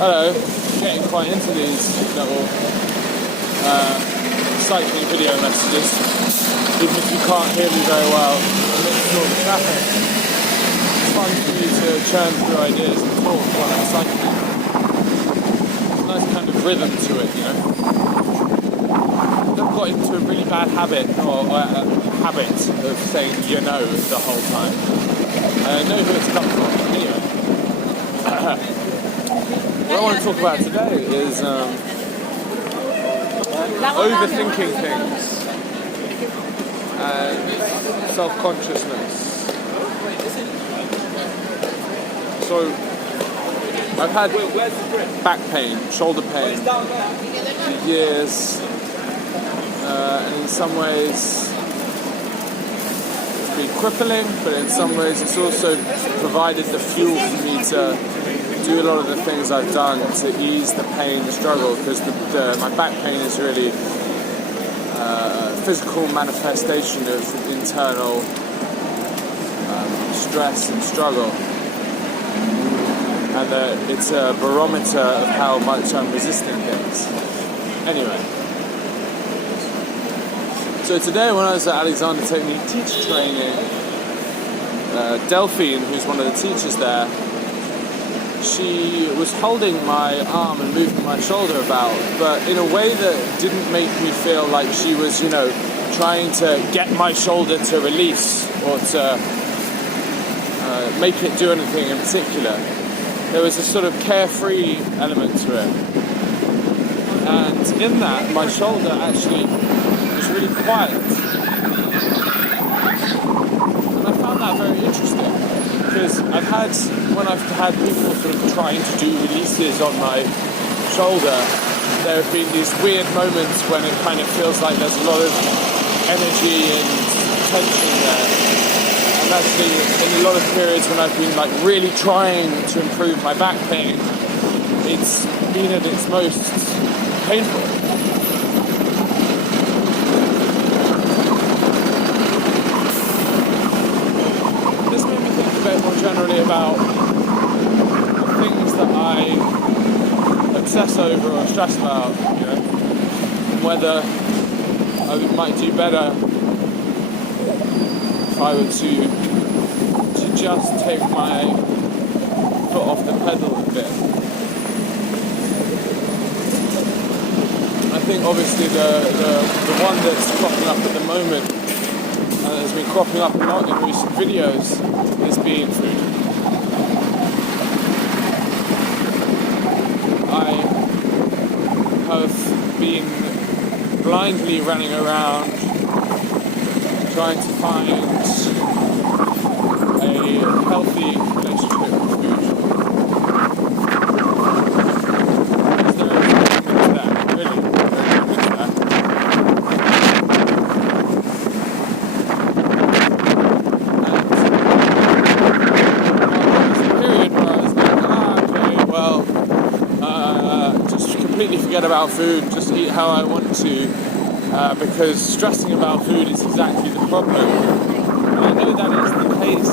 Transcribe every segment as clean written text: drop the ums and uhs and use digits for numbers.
Hello, getting quite into these little cycling video messages, even if you can't hear me very well amidst all the traffic. It's fun for me to churn through ideas and talk while I'm cycling. There's a nice kind of rhythm to it, you know. I've got into a really bad habit, or habit of saying you know the whole time. I know who it's come from. Anyway, what I want to talk about today is overthinking things and self-consciousness. So, I've had back pain, shoulder pain for years, and in some ways it's been crippling, but in some ways it's also provided the fuel for me to do a lot of the things I've done to ease the pain, the struggle, because my back pain is really a physical manifestation of internal stress and struggle, and it's a barometer of how much I'm resisting things. Anyway, so today when I was at Alexander Technique teacher training, Delphine, who's one of the teachers there, she was holding my arm and moving my shoulder about, but in a way that didn't make me feel like she was, trying to get my shoulder to release or to make it do anything in particular. There was a sort of carefree element to it. And in that, my shoulder actually was really quiet. And I found that very interesting. Because when I've had people sort of trying to do releases on my shoulder, there have been these weird moments when it kind of feels like there's a lot of energy and tension there. And actually, in a lot of periods when I've been like really trying to improve my back pain, it's been at its most painful. More generally about the things that I obsess over or stress about, and whether I might do better if I were to just take my foot off the pedal a bit. I think obviously the one that's cropping up at the moment, and has been cropping up a lot in recent videos, is being food. I have been blindly running around trying to find a healthy relationship with food. Is there anything to that? Really? Forget about food, just eat how I want to, because stressing about food is exactly the problem. And I know that is the case,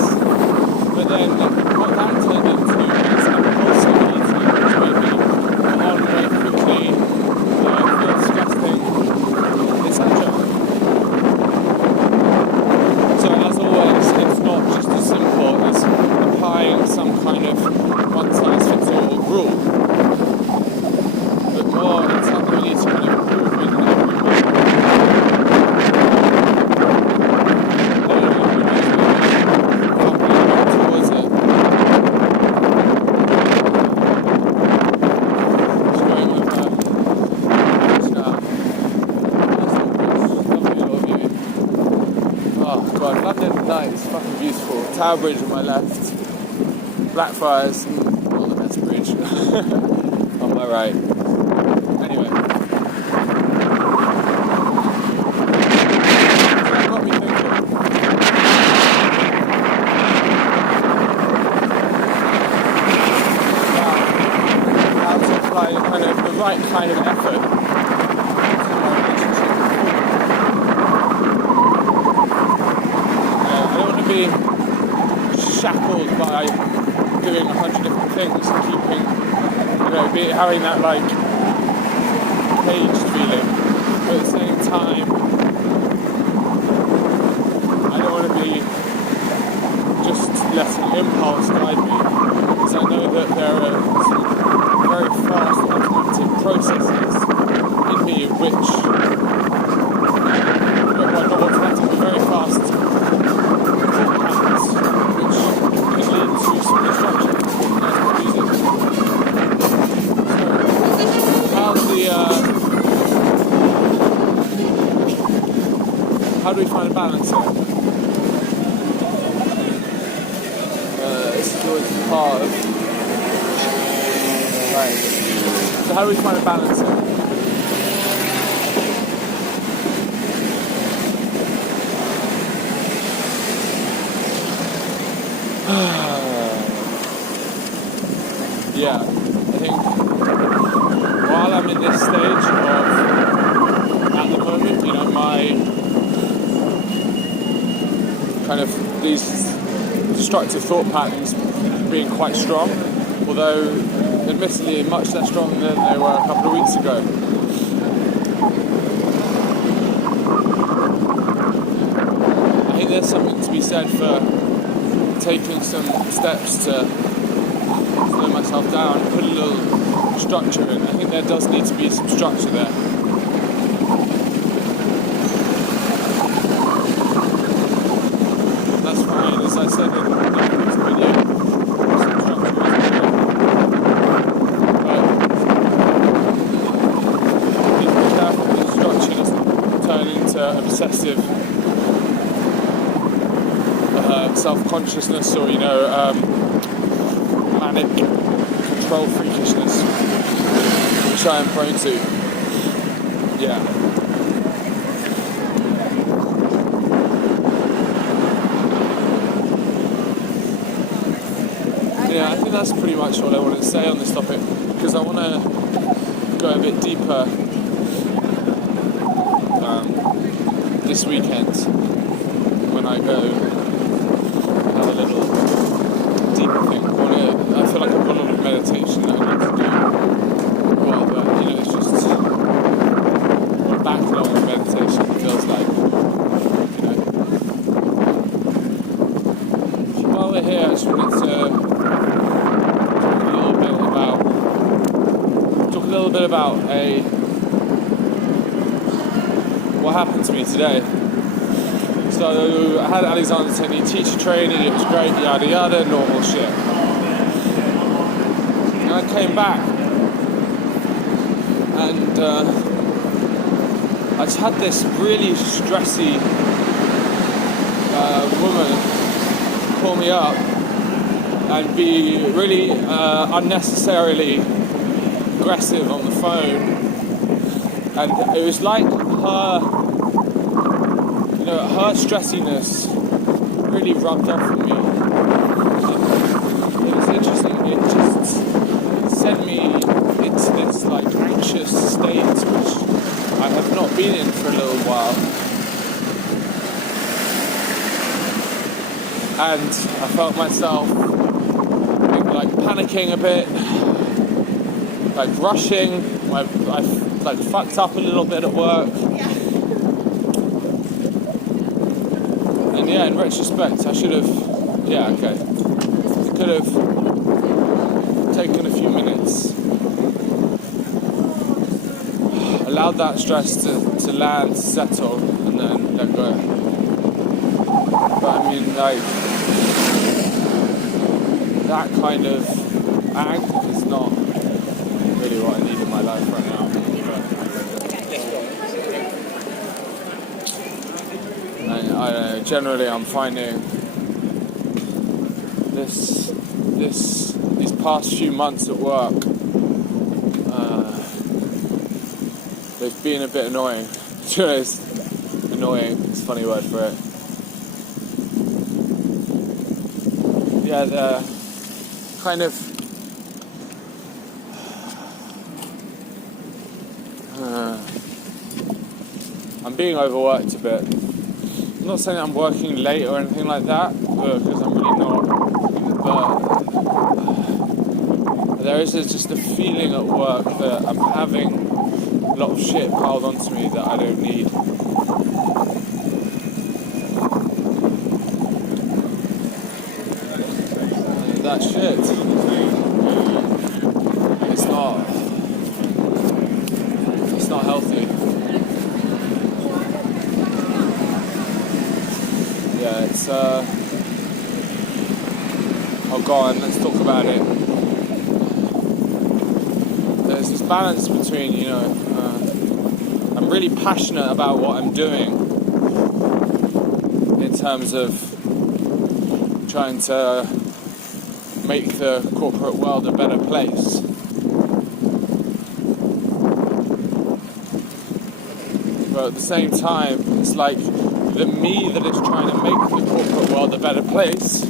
but then what that turned into is compulsive eating, which made me put on very quickly, feel disgusting, etc. So as always, it's not just as simple as applying some kind of one-size-fits-all rule. Or it's something we need to kind of improve in every way. Towards it. Just going with lovely little view. Oh god, London at night is fucking beautiful. Tower Bridge on my left, Blackfriars, not the best bridge on my right. Anyway, that got me thinking. About how to apply kind of the right kind of effort to my relationship with food. I don't want to be shackled by doing 100 different things and keeping having that like caged feeling, but at the same time, I don't want to be just letting impulse guide me, because I know that there are some very fast automatic processes in me which, well, not automatic, but very fast thought patterns which can lead to some destruction. That's what music. How do we find a balance here? This is always part of... Right. So how do we find a balance here? Yeah, I think while I'm in this stage of, at the moment, you know, my kind of these destructive thought patterns being quite strong, although admittedly much less strong than they were a couple of weeks ago. I think there's something to be said for taking some steps to slow myself down, put a little structure in. I think there does need to be some structure there. That's fine, as I said in the previous video, some structure is there. But you need to be careful that the structure doesn't turn into obsessive self-consciousness or, you know, manic control freakishness, which I am prone to. Yeah. Yeah, I think that's pretty much all I want to say on this topic, because I want to go a bit deeper this weekend when I go have a little deeper think. I feel like I've got a lot of meditation that I need to do. Well, but, you know, it's just a backlog of meditation, it feels like, you know. While we're here, I just wanted to talk a little bit about what happened to me today. So I had Alexander Tenney teacher training, it was great, yada yada, normal shit. And I came back and I just had this really stressy woman call me up and be really unnecessarily aggressive on the phone. And it was like her stressiness really rubbed off on me. It was interesting. It just sent me into this like anxious state, which I have not been in for a little while. And I felt myself like panicking a bit, like rushing. I like fucked up a little bit at work. And yeah, in retrospect, I should have, I could have taken a few minutes, allowed that stress to land, to settle, and then let go. But I mean, like, that kind of act is not really what I need in my life right now. I don't know, generally I'm finding these past few months at work, they've been a bit annoying. Annoying, it's a funny word for it. Yeah, they're kind of I'm being overworked a bit. I'm not saying I'm working late or anything like that, because I'm really not, but there is just a feeling at work that I'm having a lot of shit piled onto me that I don't need. And that shit, it's not healthy. Yeah, it's oh, go on, let's talk about it. There's this balance between, I'm really passionate about what I'm doing in terms of trying to make the corporate world a better place. But at the same time, it's like the me that is trying to make the corporate world a better place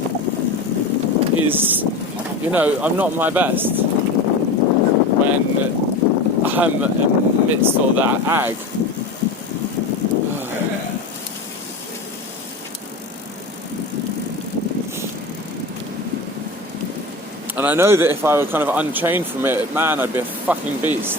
is, I'm not my best when I'm amidst all that ag. And I know that if I were kind of unchained from it, man, I'd be a fucking beast.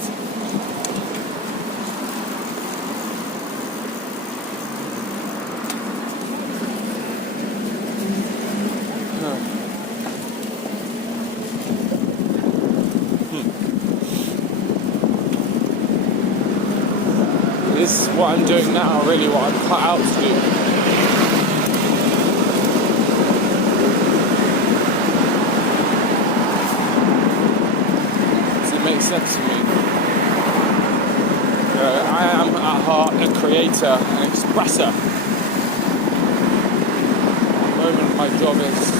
Is what I'm doing now really what I'm cut out to do? Does it make sense to me? I am at heart a creator, an expresser. At the moment my job is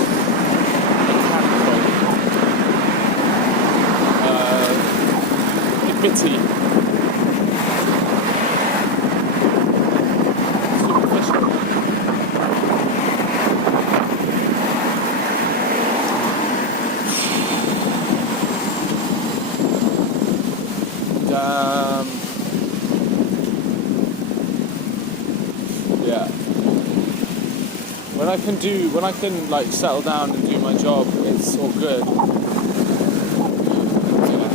mechanical, bitty. Yeah. When I can like settle down and do my job, it's all good. Yeah,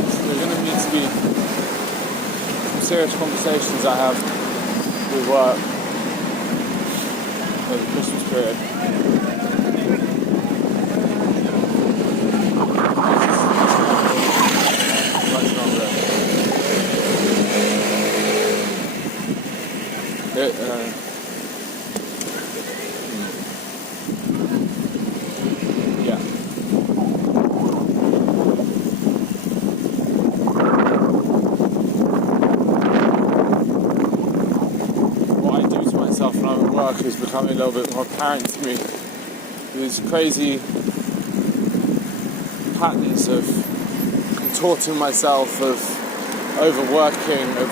so there are going to need to be some serious conversations I have with work for the Christmas period. Yeah. What I do to myself when I'm at work is becoming a little bit more apparent to me. These crazy patterns of contorting myself, of overworking, of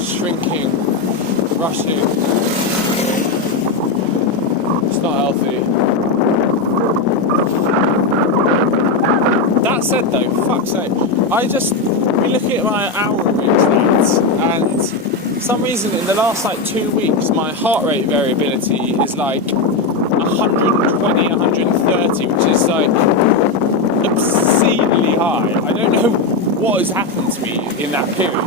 shrinking, rushing. It's not healthy. That said though, fuck's sake, we look at my hour reach stats, and for some reason in the last 2 weeks my heart rate variability is 120, 130, which is obscenely high. I don't know what has happened to me in that period.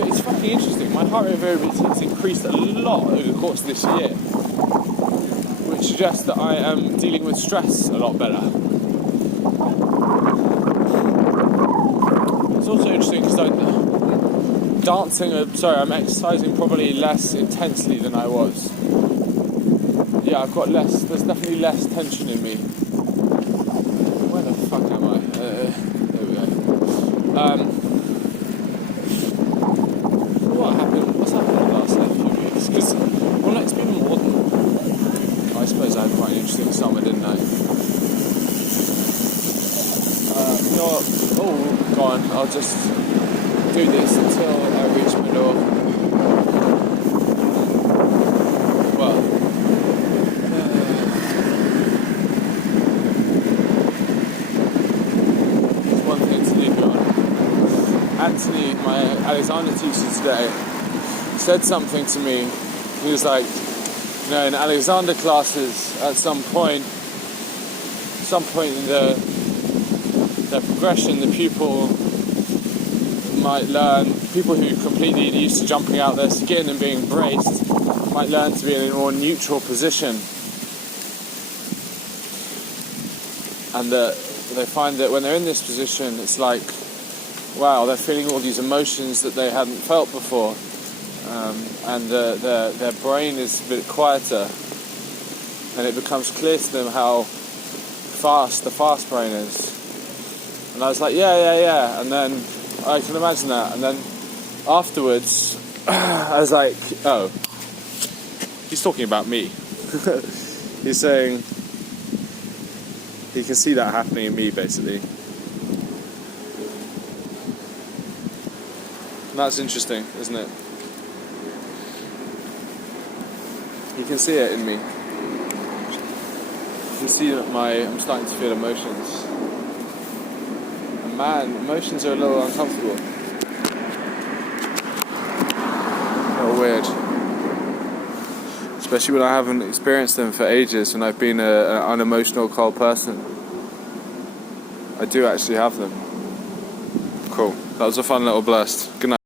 It's fucking interesting. My heart rate variability has increased a lot over the course of this year, which suggests that I am dealing with stress a lot better. It's also interesting because I'm exercising probably less intensely than I was. Yeah, there's definitely less tension in me. Where the fuck am I? There we go. What's happened in the last few weeks? Because, it's been more than... I suppose I had quite an interesting summer, didn't I? Oh, go on, I'll just do this until I reach my door. Well... there's one thing to leave me on. Anthony, my Alexander teacher today, said something to me. He was like, in Alexander classes, at some point, some point in their progression, the pupil might learn, people who completely used to jumping out their skin and being braced might learn to be in a more neutral position, and they find that when they're in this position, it's like, wow, they're feeling all these emotions that they hadn't felt before, and their brain is a bit quieter, and it becomes clear to them how fast the fast brain is. And I was like, yeah, and then I can imagine that, and then afterwards I was like, oh, he's talking about me. He's saying he can see that happening in me, basically. And that's interesting, isn't it? You can see it in me. You can see that I'm starting to feel emotions. And man, emotions are a little uncomfortable. A little weird. Especially when I haven't experienced them for ages, and I've been an unemotional, cold person. I do actually have them. Cool. That was a fun little blast. Good night.